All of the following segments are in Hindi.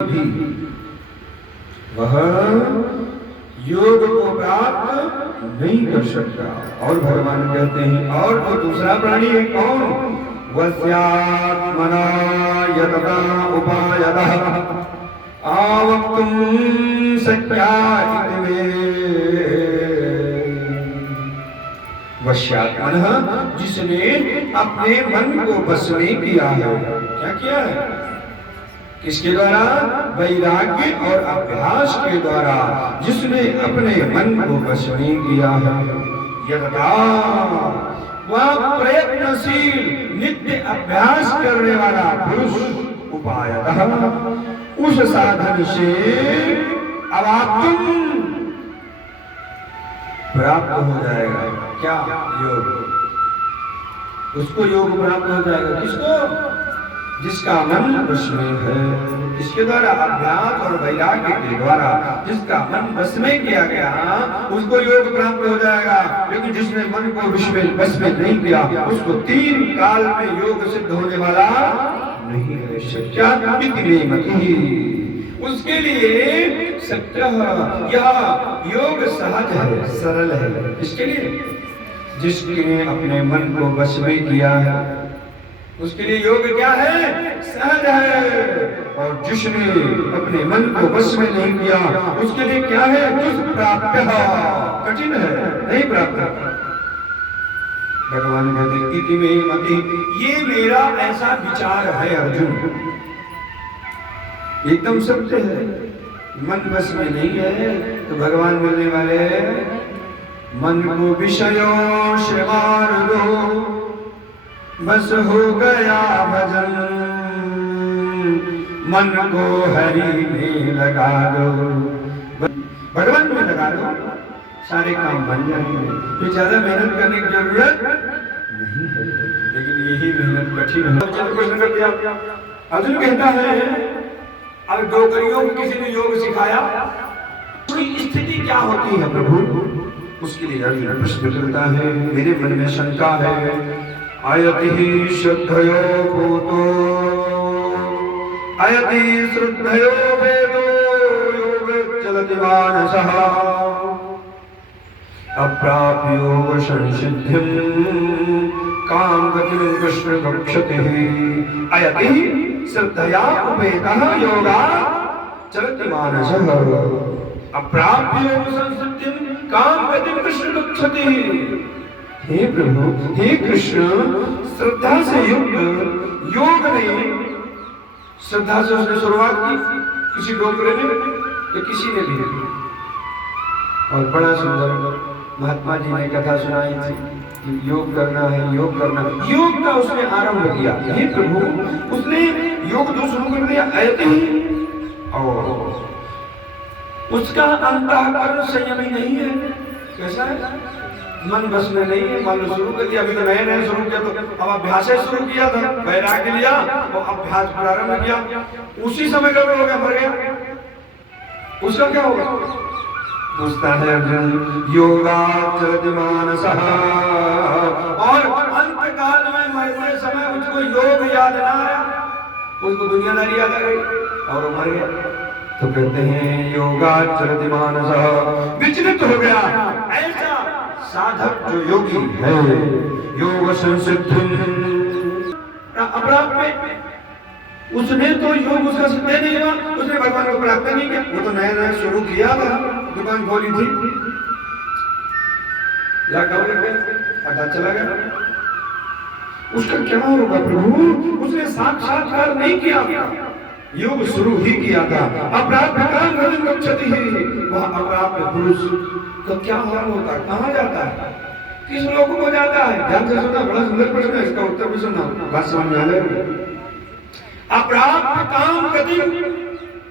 भी वह योग को प्राप्त नहीं कर सकता। और भगवान कहते हैं और वो दूसरा प्राणी है कौन? वस्यात्मना यतता उपायतः आवक्तुं शक्या इति मे। वश्यात्मनः जिसने अपने मन को वश में किया है। क्या किया है? किसके द्वारा? वैराग्य और अभ्यास के द्वारा जिसने अपने मन को वश में किया है। यथा वह प्रयत्नशील नित्य अभ्यास करने वाला पुरुष उपायतः उस साधन से अवाप्तुं प्राप्त हो जाएगा। क्या? योग। उसको योग प्राप्त हो जाएगा। किसको? जिसका मन वश में है। इसके द्वारा अभ्यास और वैराग्य के द्वारा जिसका मन वश में किया गया उसको योग प्राप्त हो जाएगा। लेकिन जिसने मन को वश में नहीं किया उसको 3 काल में योग सिद्ध होने वाला नहीं है। शक्या इति मति। उसके लिए सत्य यह योग सहज है, सरल है। इसके लिए जिसने अपने मन को वश में किया है उसके लिए योग क्या है? सहज है। और जिसने अपने मन को वश में नहीं किया उसके लिए क्या है? दुष्प्राप्य, कठिन है, नहीं प्राप्त। भगवान कहते इति मे मति, ये मेरा ऐसा विचार है अर्जुन। एकदम सत्य है। मन वश में नहीं है तो भगवान मिलने वाले मन को विषयों से मार दो, बस हो गया भजन, मन को हरि में लगा दो। भगवान में लगा दो, सारे काम बन जाएंगे। तो ज्यादा मेहनत करने की जरूरत नहीं है। लेकिन यही मेहनत कठिन है। अर्जुन कहता है अब डोकरियों को किसी ने योग सिखाया उसकी स्थिति क्या होती है प्रभु? उसके लिए अर्जुन प्रश्न करता है। मेरे मन में शंका है। अयति श्रद्धयो भूतो अयति श्रद्धयो वेदो योग चलति मानसः अप्राप्य योग संसिद्धिं काम गतिं कृष्ण गच्छति। अयति श्रद्धया उपेतः योगा चलति मानसः अप्राप्य योग संसिद्धिं काम गतिं कृष्ण गच्छति। हे प्रभु, हे कृष्ण, श्रद्धा से युक्त योग ने, श्रद्धा से उसने शुरुआत की किसी डोकरे ने या किसी ने भी। और बड़ा सुंदर महात्मा जी ने कथा सुनाई थी कि योग करना है, योग करना। योग का उसने आरंभ किया। हे प्रभु, उसने योग तो शुरू कर दिया ऐसे ही और उसका अंतःकरण संयमी नहीं है। कैसा है? मन बस में नहीं है। मान लो शुरू कर दिया, अभी तो नए नए शुरू किया, तो अब अभ्यास शुरू किया था, वैराग्य लिया और अभ्यास प्रारंभ किया, उसी समय गड़बड़ हो गया, मर गया। उसका क्या होगा? पूछता है अर्जुन। योगा चलति मानसः, और अंत काल में मरते समय उसको योग याद ना आया, उसको दुनियादारी याद आ गई और वो मर गया। तो कहते हैं योगा चलति मानसः, विचलित हो गया। ऐसा साधक जो योगी है, योग संसिद्धि अप्राप्य, उसने तो योग उसका सिद्ध नहीं हुआ, उसने भगवान को प्राप्त नहीं किया। वो तो नया नया शुरू किया था, दुकान खोली थी, लॉकडाउन लग गया, पता चला गया। उसका क्या होगा प्रभु? उसने साक्षात्कार नहीं किया, योग शुरू ही किया था। अप्राप्य काम गतिं गच्छति, वह अप्राप्य पुरुष तो क्या हाल होता है? कहाँ जाता है? किस लोक को जाता है? ध्यान से सुनना, बड़ा सुंदर प्रश्न है, इसका उत्तर भी सुनना, बात समझ में आ जाएगी। अप्राप्य काम गतिं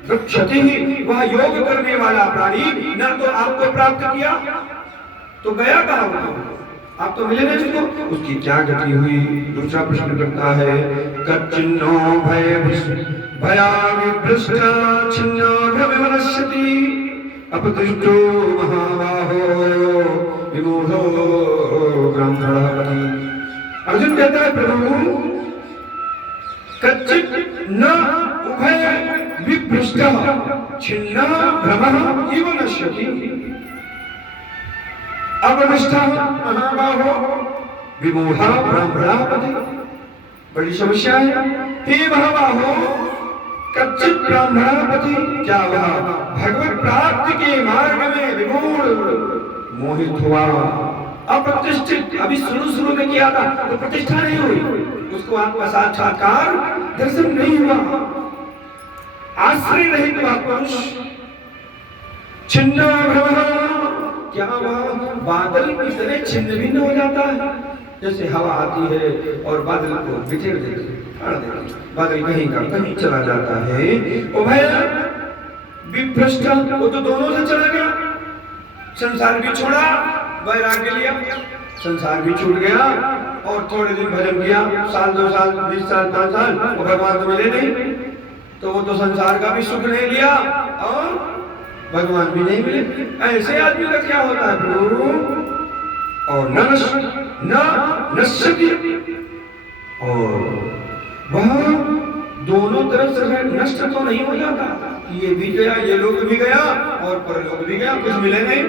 गच्छति, वह योग करने वाला प्राणी न तो आपको प्राप्त किया तो गया कहाँ होगा? आप तो मिले नहीं उसको, उसकी क्या गति हुई? दूसरा प्रश्न करता है। कच्चिन्नो भया विभ्रष्ट छिन्नो भ्रमनश्यति अपदृष्टो महाबाहो विमूढ़ो ब्रह्मणः। अर्जुन कहता है प्रभु, कच्चित न उभय विभ्रष्टः छिन्नः भ्रमः इव नश्यति। अवनिष्ठः महाबाहो विमूढ़ा ब्राह्मणः पति। बड़ी समस्या है। हे महाबाहो, कच्चित ब्राह्मणः पति, क्या वह भगवत प्राप्ति के मार्ग में विमूढ़ मोहित हुआ, अप्रतिष्ठित, अभी शुरू में किया था तो प्रतिष्ठा नहीं हुई, उसको आत्मा साक्षात्कार दर्शन नहीं हुआ, आश्रय रहित पुरुष, छिन्न भ्रमः, क्या वह बादल की तरह छिन्न भिन्न हो जाता है? जैसे हवा आती है और बादल को बिखेर देती है, बादल कहीं का कहीं चला जाता है। ओ भैया विभ्रष्ट, वो तो दोनों से चला गया, संसार भी छोड़ा, वैराग्य लिया, संसार भी छूट गया, और थोड़े दिन भजन किया, साल 2 साल 20 साल 5 साल, भगवान तो मिले नहीं, तो वो तो संसार का भी सुख नहीं लिया और भगवान भी नहीं मिले। ऐसे आदमी का क्या होता है प्रभु? और नश्यति, और वह दोनों तरफ से नष्ट तो नहीं हो जाता, ये भी गया, ये लोग भी गया और परलोक भी गया, कुछ मिले नहीं।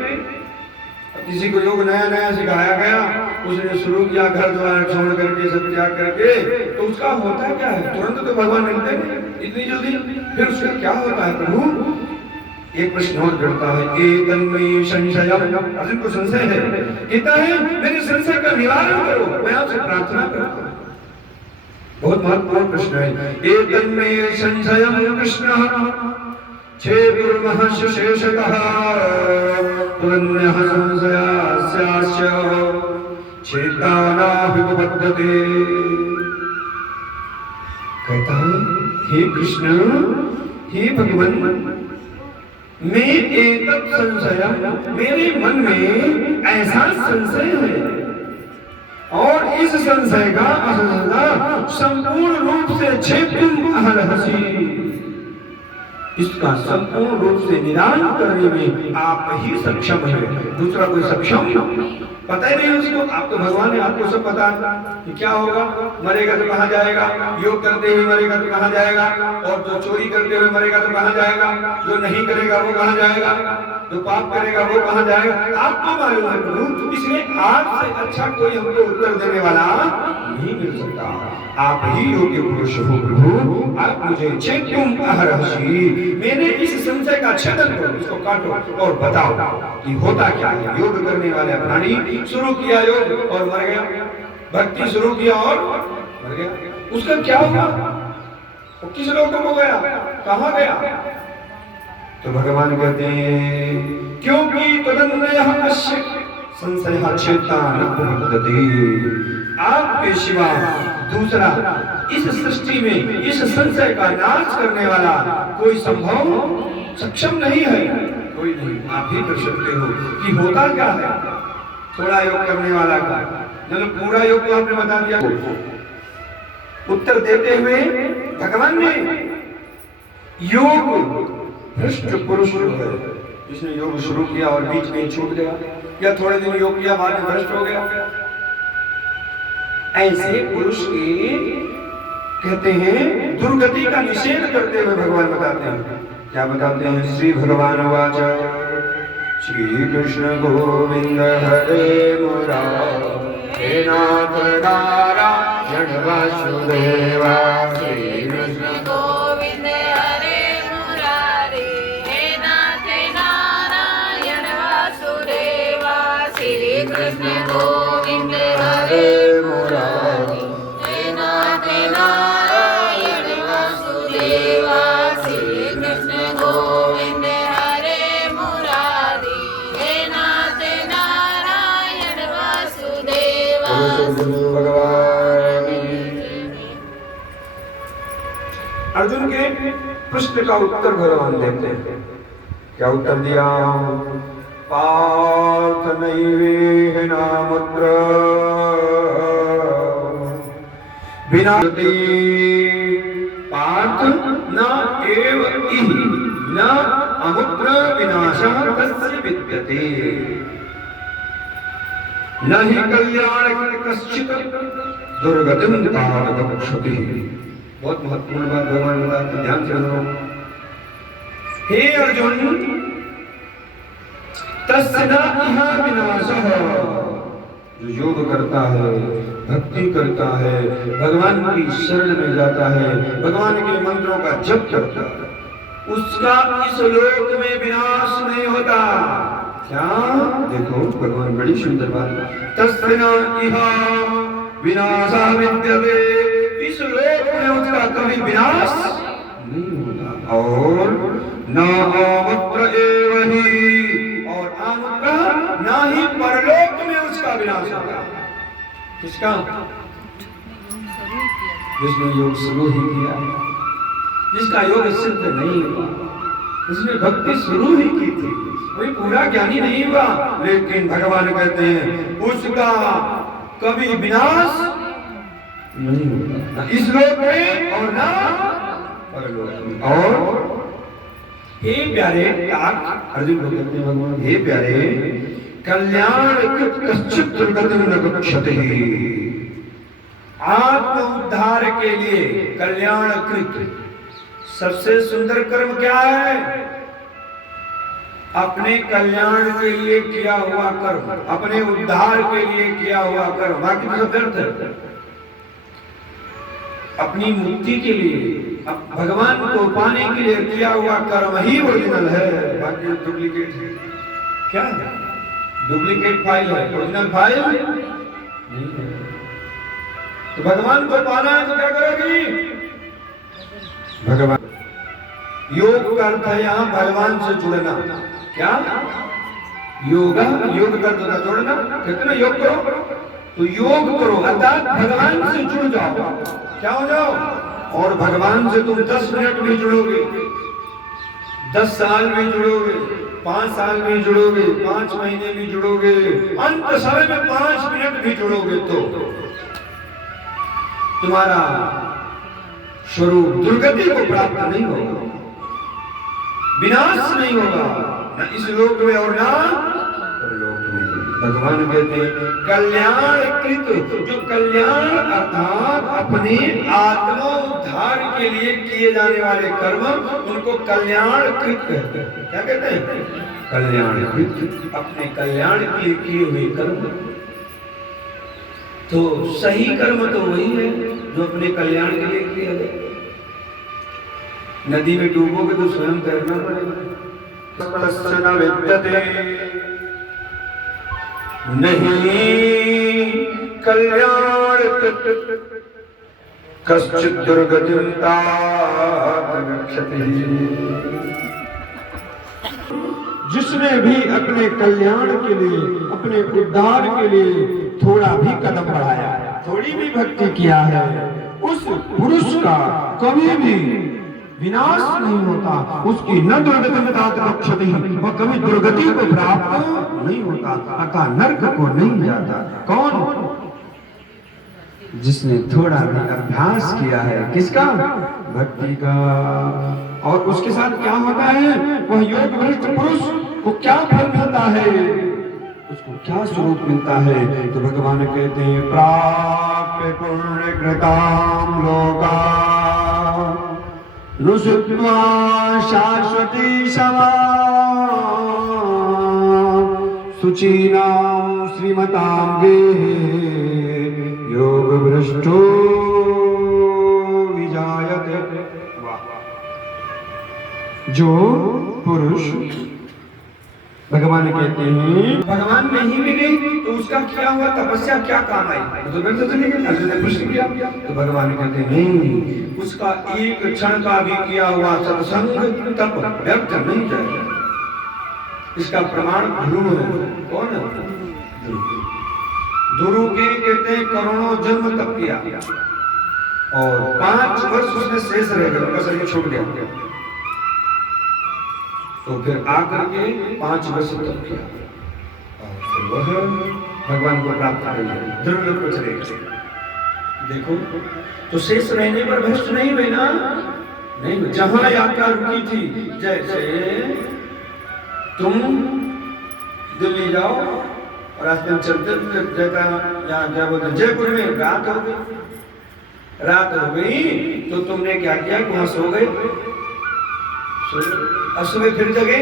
किसी को योग नया नया सिखाया गया, उसने शुरू किया घर द्वार छोड़ करके, सब त्याग करके, तो उसका होता क्या है? तुरंत तो भगवान मिलते हैं इतनी जल्दी, फिर उसका क्या होता है प्रभु? एक प्रश्न और करता है, एतन्मयि संशयम्, अर्जुन को संशय है, कहता है मेरे संशय का निवारण करो, मैं आपसे प्रार्थना करता हूँ। बहुत महत्वपूर्ण प्रश्न है। एतन्मयि संशयम् कृष्णः छेदुर्महस्य शेषतः त्वन्यः संशयास्यास्य छेदानाभिपपद्यते। कहता है, हे कृष्ण, हे भगवान, मैं एतत् संशयम्, मेरे मन में ऐसा संशय है, और इस संशय का संपूर्ण रूप से छेदुम् अर्हसि, इसका संपूर्ण रूप से निदान करने में आप ही सक्षम है, दूसरा कोई सक्षम पता ही नहीं उसको। आप तो भगवान है, आपको सब पता है कि क्या होगा, मरेगा तो कहाँ जाएगा, योग करते हुए मरेगा तो कहाँ जाएगा, और जो चोरी करते हुए मरेगा तो कहाँ जाएगा, जो नहीं करेगा वो कहाँ जाएगा, जो पाप करेगा वो कहाँ जाएगा, आपको मालूम है प्रभु। इसलिए आपसे अच्छा कोई हमको उत्तर देने वाला नहीं मिल सकता, आप ही योग्य पुरुष हो प्रभु। आप मुझे छेदुम् अर्हसि, मैंने इस संशय का छेदन करो, इसको काटो और बताओ कि होता क्या है। योग करने वाले प्राणी शुरू किया योग और मर गया, भक्ति शुरू किया और मर गया, उसका क्या हुआ? वो किस लोक को गया, कहाँ गया? तो भगवान कहते हैं, क्योंकि तदन्वयः अस्य संशयः छेदानाभिपपद्यते, आपके सिवा दूसरा इस सृष्टि में इस संशय का नाश करने वाला कोई संभव सक्षम नहीं है, कोई नहीं। आप ही कर सकते हो कि होता क्या है थोड़ा योग करने वाला का, मतलब पूरा योग तो आपने बता दिया। उत्तर देते हुए भगवान ने योग भ्रष्ट पुरुष है, जिसने योग शुरू किया और बीच में छूट गया, या थोड़े दिन योग किया बाद में भ्रष्ट हो गया, ऐसे पुरुष के कहते हैं दुर्गति का निषेध करते हुए भगवान बताते हैं। क्या बताते हैं? श्री भगवान वाच, श्री कृष्ण गोविंद हरे मुरारे नाथ नारायण वासुदेवा, श्री कृष्ण गोविंद हरे मुरारे हे नाथ नारायण वासुदेवा, श्री कृष्ण गोविंद हरे मुरारे हे नाथ नारायण वासुदेवा, श्री कृष्ण गोविंद हरे मुरारे हे नाथ नारायण वासुदेवा। अर्जुन के प्रश्न का उत्तर भगवान देते हैं। क्या उत्तर दिया? पार्थ नैवेहनामुत्र विनाशति, पार्थ न एव इहि न अमुत्र विनाशः तस्य विद्यते, न हि कल्याण कश्चित् दुर्गतिं तात गच्छति। बहुत महत्वपूर्ण बात भगवान बताते, ध्यान से सुनो। हे अर्जुन, तस्य न इह विनाशः, जो योग करता है, भक्ति करता है, भगवान की शरण में जाता है, भगवान के मंत्रों का जप करता है, उसका इस लोक में विनाश नहीं होता। क्या? देखो भगवान बड़ी सुंदर बात, तस्य न इह विनाशः विद्यते, इस लोक में उसका कभी विनाश नहीं होता। और न अमुत्र एव हि, और अमुत्र ना ही परलोक में उसका विनाश होगा। किसका? जिसने योग शुरू ही किया, जिसका योग सिद्ध नहीं हुआ, जिसने भक्ति शुरू ही की थी, कोई पूरा ज्ञानी नहीं हुआ, लेकिन भगवान कहते हैं उसका कभी विनाश नहीं होता, ना इस लोक में और ना परलोक में। और हे प्यारे, अर्जुन को कहते हैं भगवान, हे प्यारे, कल्याण कृत कश्चित् दुर्गतिं न गच्छति, आत्म उद्धार के लिए कल्याण कृत सबसे सुंदर कर्म क्या है? अपने कल्याण के लिए किया हुआ कर्म, अपने उद्धार के लिए किया हुआ कर्म, बाकी तो व्यर्थ है। अपनी मुक्ति के लिए, भगवान को पाने के लिए किया हुआ कर्म ही ओरिजिनल है, बाकी डुप्लीकेट है। क्या है? डुप्लीकेट फाइल है, ओरिजिनल फाइल नहीं है। तो भगवान को पाना है तो क्या करोगी? भगवान, योग का अर्थ है यहाँ भगवान से जुड़ना। क्या? योगा, योग का अर्थ जोड़ना। कहते ना योग करो, तो योग करो अर्थात भगवान से जुड़ जाओ। क्या हो जाओ? और भगवान से तुम 10 मिनट भी जुड़ोगे, 10 साल भी जुड़ोगे, 5 साल भी जुड़ोगे, 5 महीने भी जुड़ोगे, अंत समय में 5 मिनट भी जुड़ोगे, तो तुम्हारा स्वरूप दुर्गति को प्राप्त नहीं होगा, विनाश नहीं होगा, न इस लोक में और ना परलोक में। भगवान कहते हैं कल्याण कृत, जो कल्याण अर्थात अपने आत्मा उद्धार के लिए किए जाने वाले कर्म, उनको कल्याण कृत कहते हैं। क्या कहते हैं? कल्याण कृत, अपने कल्याण के लिए किए हुए कर्म। तो सही कर्म तो वही है जो अपने कल्याण के लिए किया जाए। नदी में डूबोगे तो स्वयं तैरना पड़ेगा। न विद्यते नहीं कल्याण कश्चित् दुर्गतिं तात गच्छति, जिसने भी अपने कल्याण के लिए, अपने उद्धार के लिए थोड़ा भी कदम बढ़ाया, थोड़ी भी भक्ति किया है, उस पुरुष का कभी भी विनाश नहीं होता, उसकी न दुर्गति तात गच्छति, वह कभी दुर्गति को प्राप्त नहीं होता, अतः नरक को नहीं जाता। कौन? जिसने थोड़ा भी अभ्यास किया है, किसका? भक्ति का। और उसके साथ क्या होता है? वह योग भ्रष्ट पुरुष को क्या फल मिलता है, उसको क्या स्वरूप मिलता है? तो भगवान कहते हैं प्राप्य पुण्य कृताम लोका नुसुत्वा शाश्वती समा सुचीनां श्रीमतां गेहे योग भ्रष्टो विजायते। जो पुरुष, भगवान कहते हैं भगवान नहीं मिले तो उसका किया हुआ तपस्या क्या काम आई? तो अर्जुन ने प्रश्न किया, तो भगवान कहते हैं नहीं, उसका एक क्षण का भी किया हुआ सत्संग तप व्यर्थ नहीं जाएगा। इसका प्रमाण ध्रुव है। कौन है? ध्रुव के कहते हैं करोड़ों जन्म तप किया और 5 वर्ष उसमें शेष रह गया, उनका शरीर छूट गया, तो फिर आकर के 5 वर्ष तप किया और फिर वह भगवान को प्राप्त कर लिया, ध्रुव लोक को चले गए। देखो, तो शेष रहने पर भ्रष्ट नहीं हुए ना? नहीं। जहां यात्रा रुकी थी, जैसे तुम दिल्ली जाओ और रास्ते में चलते यहाँ क्या बोलते जयपुर में रात हो गई, रात हो गई तो तुमने क्या किया? वहां सो गए, अब सुबह फिर जगे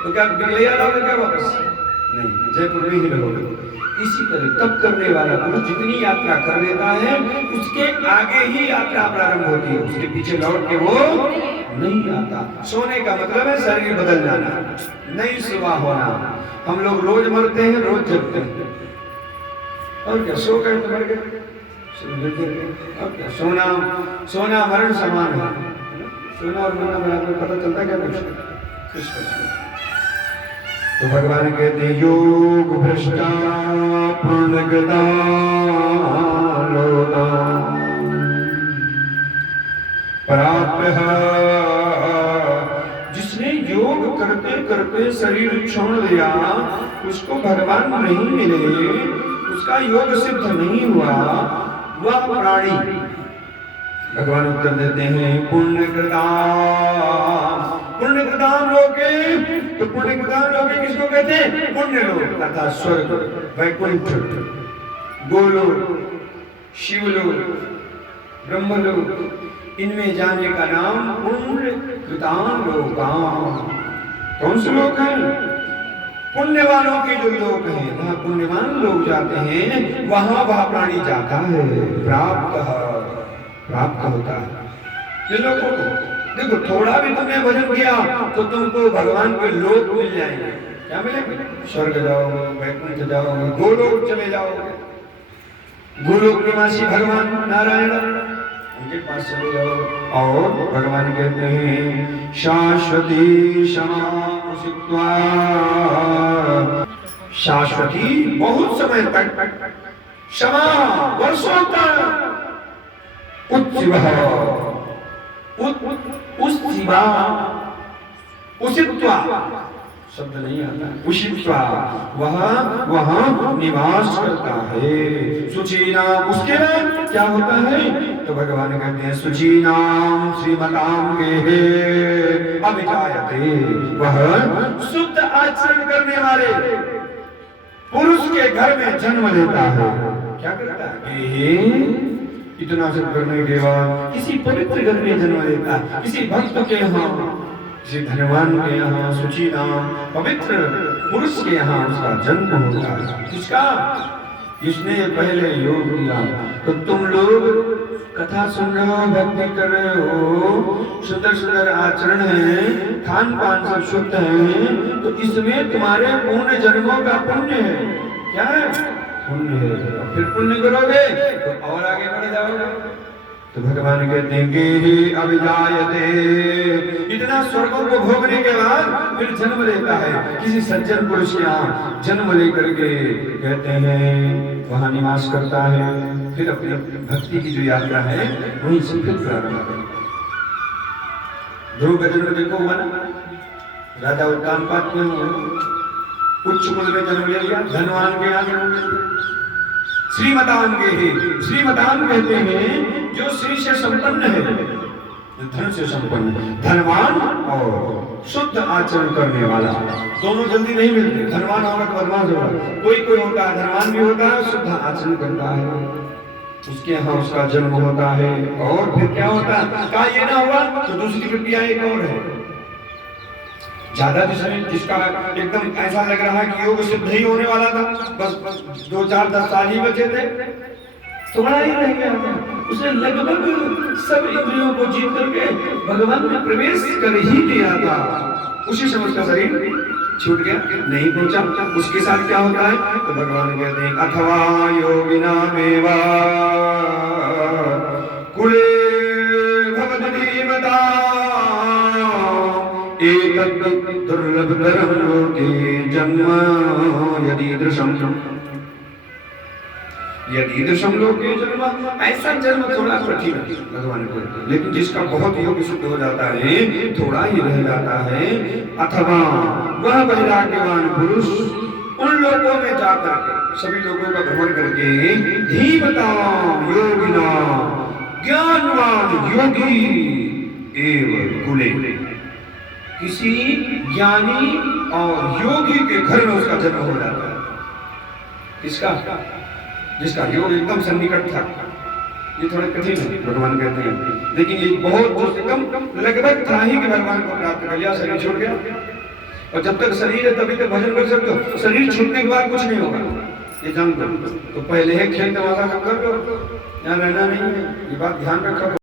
तो क्या बिगले याद आओगे क्या वापस? नहीं, जयपुर में ही रहोगे। इसी तरह तप करने वाला पुरुष जितनी यात्रा कर लेता है उसके आगे ही यात्रा प्रारंभ होती है, उसके पीछे लौट के वो नहीं आता। सोने का मतलब है शरीर बदल जाना, नई सुबह होना। हम लोग रोज मरते हैं, रोज जगते हैं, और क्या सो गए तो मर गए, और क्या सोना सोना मरण समान है। सोना और मरना बराबर, पता चलता क्या कुछ? तो भगवान कहते हैं योग भ्रष्टा पूर्णगता लोका प्राप्य। जिसने योग करते करते शरीर छोड़ दिया उसको भगवान नहीं मिले, उसका योग सिद्ध नहीं हुआ, वह प्राणी। भगवान उत्तर देते हैं पुण्यकृताम लोके। तो पुण्यकृताम लोके किसको कहते हैं? पुण्य लोक अर्थात स्वर्ग, वैकुंठ, गोलोक, शिवलोक, ब्रह्मलोक, इनमें जाने का नाम पुण्यकृताम लोकाम। कौन से लोक हैं? पुण्यवानों के जो लोक हैं, वहाँ पुण्यवान लोग जाते हैं, वहाँ वह प्राणी जाता है, प्राप्त होता है। जिन लोगों को देखो थोड़ा भी तुमने भजन किया तो तुमको भगवान के लोक मिल जाएंगे। क्या मिलेंगे? स्वर्ग जाओगे, वैकुंठ जाओगे, गोलोक चले जाओगे, गोलोक निवासी भगवान नारायण उनके पास चले जाओ। और भगवान कहते हैं शाश्वती क्षमा उषित्वा। शाश्वती बहुत समय तक, क्षमा वर्षों तक, उषित्वा शब्द नहीं आता, उषित्वा वह निवास करता है। सुचीनाम उसके नाम क्या होता है? तो भगवान कहते हैं सुचीनाम श्रीमताम गेहे अभिजायते। वह शुद्ध आचरण करने वाले पुरुष के घर में जन्म लेता है। क्या करता है? इतना सब करने के बाद किसी पवित्र घर में जन्म लेता है, किसी भक्त के यहाँ, किसी धनवान के यहाँ, सुचीनाम पवित्र पुरुष के यहाँ उसका जन्म होता है। किसका? जिसने पहले योग किया। तो तुम लोग कथा सुन रहे हो, भक्ति कर रहे हो, सुंदर सुंदर आचरण है, खान पान सब शुद्ध है, तो इसमें तुम्हारे पूर्ण जन्मों का पुण्य है। क्या है? पुण्य है। फिर पुण्य करोगे तो और आगे बढ़ जाओगे। तो भगवान कहते हैं कि अभिजायते, इतना स्वर्गों को भोगने के बाद फिर जन्म लेता है किसी सज्जन पुरुष के यहाँ, जन्म लेकर के कहते हैं वहाँ निवास करता है। फिर अपनी भक्ति की जो यात्रा है वहीं से फिर प्रारंभ करता है। ध्रुव गजन में देखो हुआ ना, राजा उत्तानपाद में उच्च कुल में जन्म ले लिया, धनवान के यहाँ जन्म ले लिया। श्रीमतान के ही, श्रीमतान कहते हैं जो श्री से संपन्न है, धन से संपन्न, धनवान और शुद्ध आचरण करने वाला। दोनों जल्दी नहीं मिलते, धनवान होगा तो बदमाश होगा। कोई कोई होता है धनवान भी होता है, शुद्ध आचरण करता है, उसके यहाँ उसका जन्म होता है। और फिर क्या होता है? कहा ये ना हुआ तो दूसरी प्रक्रिया एक और है। ज्यादा जिसका एकदम ऐसा लग रहा है कि योग सिद्ध नहीं होने वाला था, बस 2-4-10 साल ही बचे थे, थोड़ा ही रह गया, उसने लगभग सब इंद्रियों को जीत करके भगवान में प्रवेश कर ही लिया था, उसी समय उसका शरीर छूट गया, नहीं पहुंचा। उसके साथ क्या होता है? तो भगवान कहते हैं अथवा योगिना मेवा कुले भवति मता एतत् दुर्लभतरं लोके जन्म यदीदृशं लोके जन्म। ऐसा जन्म थोड़ा कठिन है भगवान को, लेकिन जिसका बहुत योग सिद्ध हो जाता है थोड़ा ही रह जाता है। अथवा वह वैराग्यवान पुरुष उन लोगों में जाकर के, सभी लोगों का भ्रमण करके, धीमतां योगिना ज्ञानवान योगी एवं कुले, किसी ज्ञानी और योगी के घर में उसका जन्म हो जाता है। किसका? जिसका योग एकदम सन्निकट था, ये थोड़ा कठिन है, भगवान कहते हैं। लेकिन ये बहुत कम लगभग था ही कि भगवान को प्राप्त कर लिया, शरीर छूट गया। और जब तक शरीर है तभी तक भजन कर सकते हो, शरीर छूटने के बाद कुछ नहीं होगा, ये जान दो। तो पहले है खेल तमाशा सब कर लो, यहाँ रहना नहीं है, ये बात ध्यान रखो।